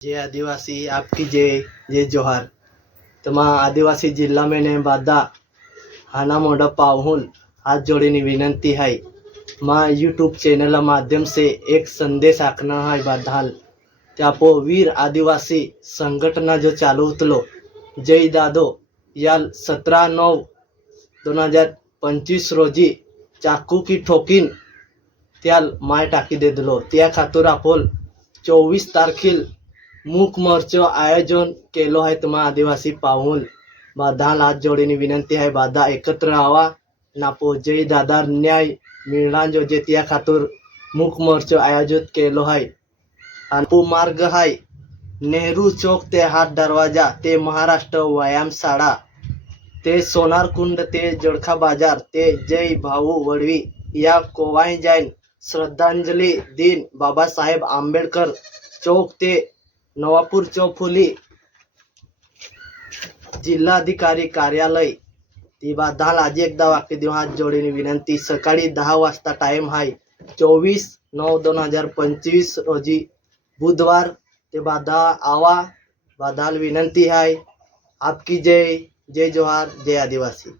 जय आदिवासी, आपकी जय जय जोहर। तो माँ आदिवासी जिला में ने बादा, हाना मोडा पाहुन आज जोड़े ने विनंती है माँ यूट्यूब चैनल माध्यम से एक संदेश आखना है बादाल त्यापो वीर आदिवासी संगठन जो चालू उतलो, जय दादो, याल सत्रह नौ, दो हज़ार पंचवीस रोजी चाकू की ठोकिन, त्याल माय टाकी दे दिलो। त्या खातुर आपोल चौबीस तारखिल तारखेल मूक मोर्चो आयोजन तुम्हा आदिवासी पाहून बाधा हात जोडीने विनंती आहे बाधा एकत्र राहावा नापो जय दादा न्याय मिळणार जो जे त्या खातूर मूक मोर्चो आयोजित तो मार्ग आहे नेहरू चौक ते हात दरवाज़ा ते महाराष्ट्र व्यायाम शाळा ते सोनार कुंड ते जडखा बाज़ार ते जय भाऊ वडवी या कोवाई जैन श्रद्धांजली दिन बाबासाहेब आंबेडकर चौक ते नवापूर चौफुली जिल्हाधिकारी कार्यालय. ती बाधाल आजी एकदा देऊ हात जोडीने विनंती. सकाळी दहा टाइम आहे. चोवीस नऊ दोन हज़ार पंचवीस रोजी बुधवार ते बाधा आवा बाधाल विनंती आहे. आपकी जय जय जोहार, जय आदिवासी.